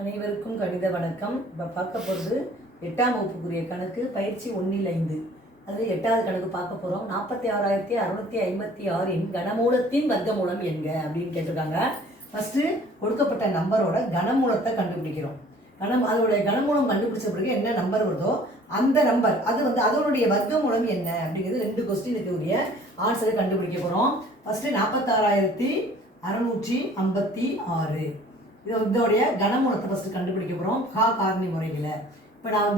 அனைவருக்கும் கணித வணக்கம். இப்போ பார்க்க போகிறது 8ஆம் வகுப்புக்குரிய கணக்கு பயிற்சி 1-5. அது 8வது கணக்கு பார்க்க போகிறோம். 46,656 கனமூலத்தின் வர்க்கமூலம் என்க அப்படின்னு கேட்டிருக்காங்க. ஃபஸ்ட்டு கொடுக்கப்பட்ட நம்பரோட கனமூலத்தை கண்டுபிடிக்கிறோம். அதோடைய கனமூலம் கண்டுபிடிச்ச பிறகு என்ன நம்பர் வருதோ அந்த நம்பர் அதனுடைய வர்க்கமூலம் என்ன அப்படிங்கிறது 2 கொஸ்டினுக்கு உரிய ஆன்சரை கண்டுபிடிக்க போகிறோம். ஃபஸ்ட்டு 46,656 இதோடைய கனமூலத்தை ஃபஸ்ட்டு கண்டுபிடிக்க போகிறோம். காரணி முறைகளை இப்போ நான்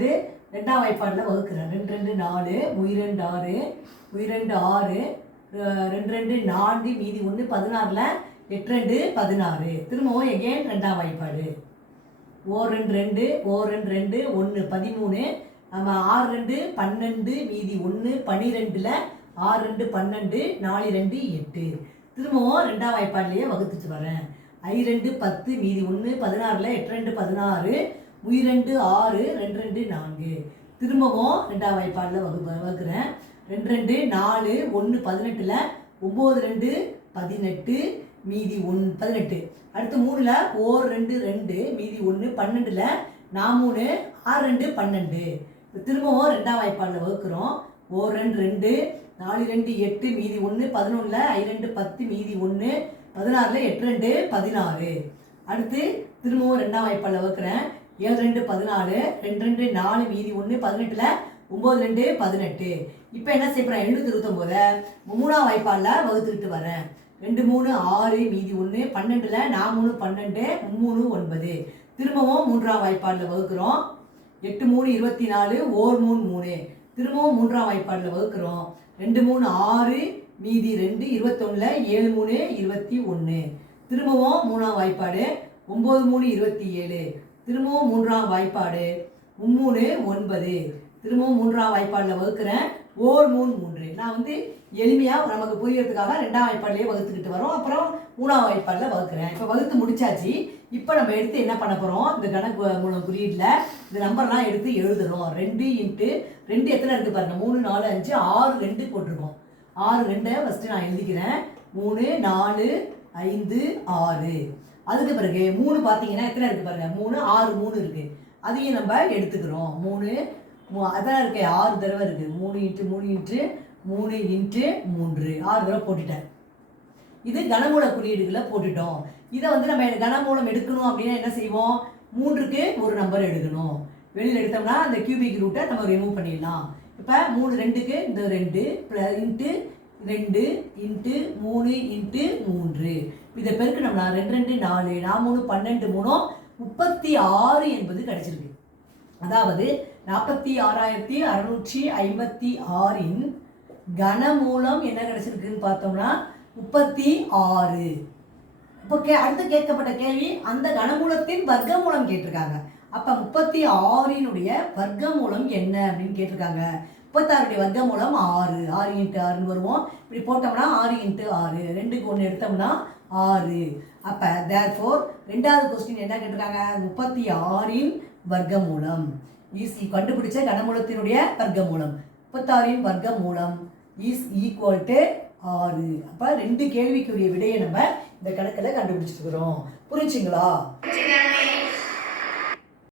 2ஆம் வாய்ப்பாடில் வகுக்கிறேன். 2 2 4 உயிரெண்டு 6 உயிரெண்டு 6 2 2 4 மீதி 1 16ல் 8 2 16. திரும்பவும் எகெயின் 2ஆம் வாய்ப்பாடு ஓர் 2 2 ஓர் 2 2 1 13 நம்ம 6 2 12 மீதி 1 12ல் 6 2 12 4 2 8. திரும்பவும் 2ஆம் வாய்ப்பாடிலேயே வகுத்துட்டு வரேன். 2 10 மீதி 1 16ல் 8 2 16 உயிரெண்டு 6 2 2 4. திரும்பவும் 2ஆம் வாய்ப்பாடில் வகுக்கிறேன். 2 2 4 1 18ல் 9 2 18 மீதி 1 18. அடுத்து 3ல் ஓர் 2 2 மீதி 1 12ல் 3 6 2 12. திரும்பவும் 2ஆம் வாய்ப்பாடில் வகுக்கிறோம். ஓர் 2 2 4 2 8 மீதி 1 11ல் 2 10 மீதி 1 16ல் 8 2 16. அடுத்து திரும்பவும் 2ஆம் வாய்ப்பாடில் வகுக்கிறேன். 7 2 14 2 2 4 மீதி 1 18ல் 9 2 18. இப்போ என்ன செய்யப்படுறேன்? 729 3ஆம் வாய்ப்பாடில் வகுத்துக்கிட்டு வரேன். 2 3 6 மீதி 1 12ல் 4 3 12 3 9. திரும்பவும் 3ஆம் வாய்ப்பாடில் வகுக்கிறோம். 8 3 24 ஓர் 3 3. திரும்பவும் 3ஆம் வாய்ப்பாடில் வகுக்கிறோம். 2 3 6 மீதி 2 21ல் 7 3 21. திரும்பவும் 3ஆம் வாய்ப்பாடு 9 3 27. திரும்பவும் 3ஆம் வாய்ப்பாடு 3 9. திரும்பவும் 3ஆம் வாய்ப்பாடில் வகுக்கிறேன். ஓர் 3 3. நான் எளிமையாக நமக்கு புரியறதுக்காக 2ஆம் வாய்ப்பாடிலேயே வகுத்துக்கிட்டு வரோம். அப்புறம் 3ஆம் வாய்ப்பாடில் வகுக்கிறேன். இப்போ வகுத்து முடிச்சாச்சு. இப்போ நம்ம எடுத்து என்ன பண்ண போகிறோம்? இந்த கணக்கு மூலம் குறியீட்டில் இந்த நம்பர்லாம் எடுத்து எழுதுகிறோம். 2 × 2 எத்தனை இருக்குது பாருங்கள். 3 4 5 6 2 போட்டிருக்கோம். 6 2 ஃபஸ்ட்டு நான் எழுதிக்கிறேன். 3 4 5 6. அதுக்கு பிறகு 3 பார்த்தீங்கன்னா எத்தனை இருக்குது பாருங்கள். 3 6 3 இருக்குது. அதையும் நம்ம எடுத்துக்கிறோம். 3 அதான் இருக்கு 6 தடவை இருக்குது. 3 × 3 × 3 × 3 6 தடவை போட்டுட்டேன். இது கனமூல குறியீடுகளை போட்டுட்டோம். இதை நம்ம கனமூலம் எடுக்கணும் அப்படின்னா என்ன செய்வோம்? 3க்கு ஒரு நம்பர் எடுக்கணும். வெளியில் எடுத்தோம்னா அந்த கியூபிக் ரூட்டை நம்ம ரிமூவ் பண்ணிடலாம். இப்போ 3 2க்கு இந்த 2 இன்ட்டு 2 இன்ட்டு 3 இன்ட்டு 3. இதை பெருக்கணும்னா 2 2 4 3 12 3 36 என்பது கிடைச்சிருக்கு. அதாவது 46,656 கனமூலம் என்ன கிடைச்சிருக்குன்னு பார்த்தோம்னா 36. இப்போ அடுத்து கேட்கப்பட்ட கேள்வி அந்த கனமூலத்தின் வர்க்கமூலம் கேட்டிருக்காங்க. அப்போ 36னுடைய வர்க்கமூலம் என்ன அப்படின்னு கேட்டிருக்காங்க. 36 வர்க்கமூலம் 6. 6 × 6 வருவோம். இப்படி போட்டோம்னா 6 × 6 2க்கு 1 எடுத்தோம்னா 6. அப்போ தேர்ஃபோர் 2வது கொஸ்டின் என்ன கேட்டிருக்காங்க? 36ன் வர்க்கமூலம் கண்டுபிடிச்ச கனமூலத்தினுடைய வர்க்கமூலம் 36ன் வர்க்கமூலம் இஸ் ஈக்குவல் டு 6. அப்போ 2 கேள்விக்குரிய விடையை நம்ம இந்த கணக்கில் கண்டுபிடிச்சிருக்கிறோம். புரிஞ்சுங்களா?